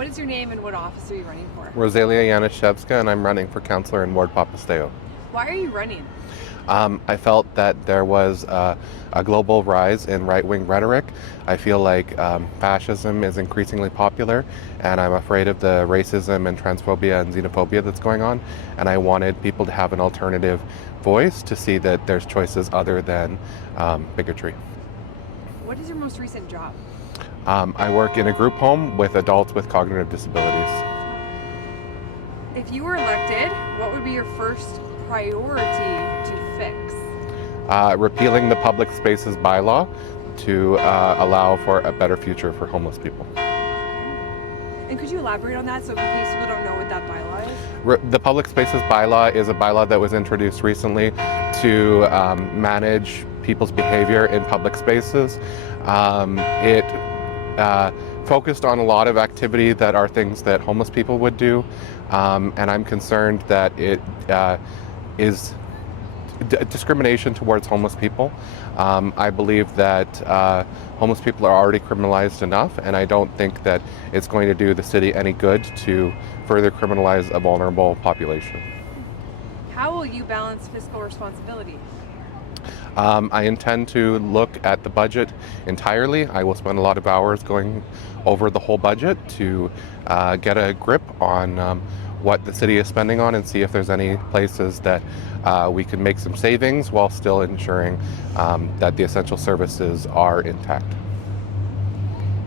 What is your name and what office are you running for? Rozalia JANISZEWSKA, and I'm running for councillor in Ward Papastew. Why are you running? I felt that there was a global rise in right-wing rhetoric. I feel like fascism is increasingly popular, and I'm afraid of the racism and transphobia and xenophobia that's going on, and I wanted people to have an alternative voice to see that there's choices other than bigotry. What is your most recent job? I work in a group home with adults with cognitive disabilities. If you were elected, what would be your first priority to fix? Repealing the public spaces bylaw to allow for a better future for homeless people. And could you elaborate on that so in case people don't know what that bylaw is? The public spaces bylaw is a bylaw that was introduced recently to manage people's behavior in public spaces. It focused on a lot of activity that are things that homeless people would do, and I'm concerned that it is discrimination towards homeless people. I believe that homeless people are already criminalized enough, and I don't think that it's going to do the city any good to further criminalize a vulnerable population. How will you balance fiscal responsibility? I intend to look at the budget entirely. I will spend a lot of hours going over the whole budget to get a grip on what the city is spending on and see if there's any places that we can make some savings while still ensuring that the essential services are intact.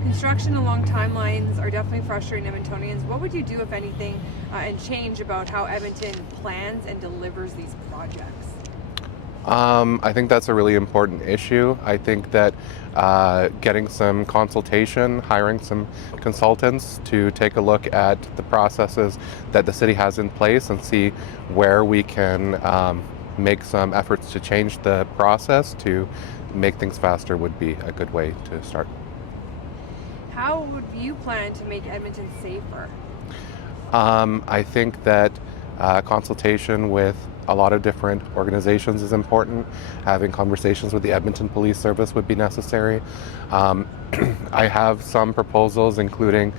Construction along timelines are definitely frustrating Edmontonians. What would you do, if anything, and change about how Edmonton plans and delivers these projects? I think that's a really important issue. I think that getting some consultation, hiring some consultants to take a look at the processes that the city has in place and see where we can make some efforts to change the process to make things faster would be a good way to start. How would you plan to make Edmonton safer? I think that consultation with a lot of different organizations is important. Having conversations with the Edmonton Police Service would be necessary. I have some proposals, including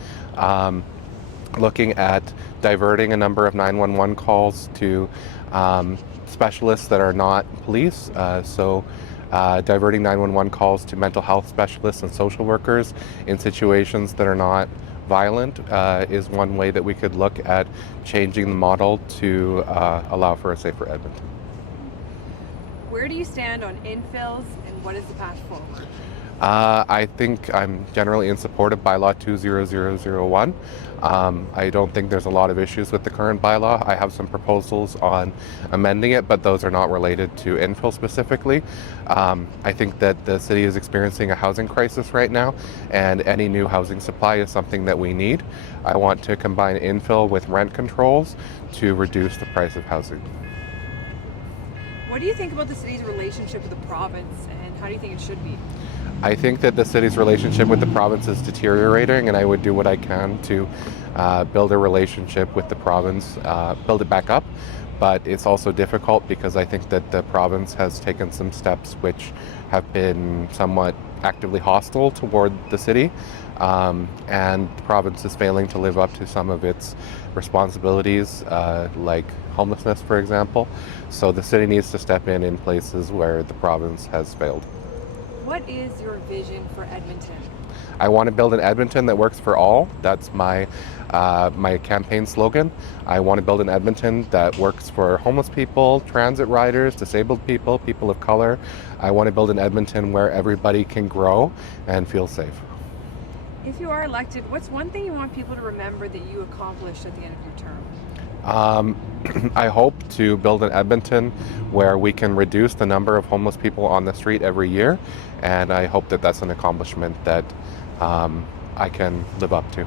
looking at diverting a number of 911 calls to specialists that are not police. Diverting 911 calls to mental health specialists and social workers in situations that are not violent is one way that we could look at changing the model to allow for a safer Edmonton. Where do you stand on infills, and what is the path forward? I think I'm generally in support of bylaw 20001. I don't think there's a lot of issues with the current bylaw. I have some proposals on amending it, but those are not related to infill specifically. I think that the city is experiencing a housing crisis right now, and any new housing supply is something that we need. I want to combine infill with rent controls to reduce the price of housing. What do you think about the city's relationship with the province, and how do you think it should be? I think that the city's relationship with the province is deteriorating, and I would do what I can to build a relationship with the province, build it back up. But it's also difficult because I think that the province has taken some steps which have been somewhat actively hostile toward the city, and the province is failing to live up to some of its responsibilities, like homelessness, for example. So the city needs to step in places where the province has failed. What is your vision for Edmonton? I want to build an Edmonton that works for all. That's my campaign slogan. I want to build an Edmonton that works for homeless people, transit riders, disabled people, people of color. I want to build an Edmonton where everybody can grow and feel safe. If you are elected, what's one thing you want people to remember that you accomplished at the end of your term? I hope to build an Edmonton where we can reduce the number of homeless people on the street every year, and I hope that that's an accomplishment that I can live up to.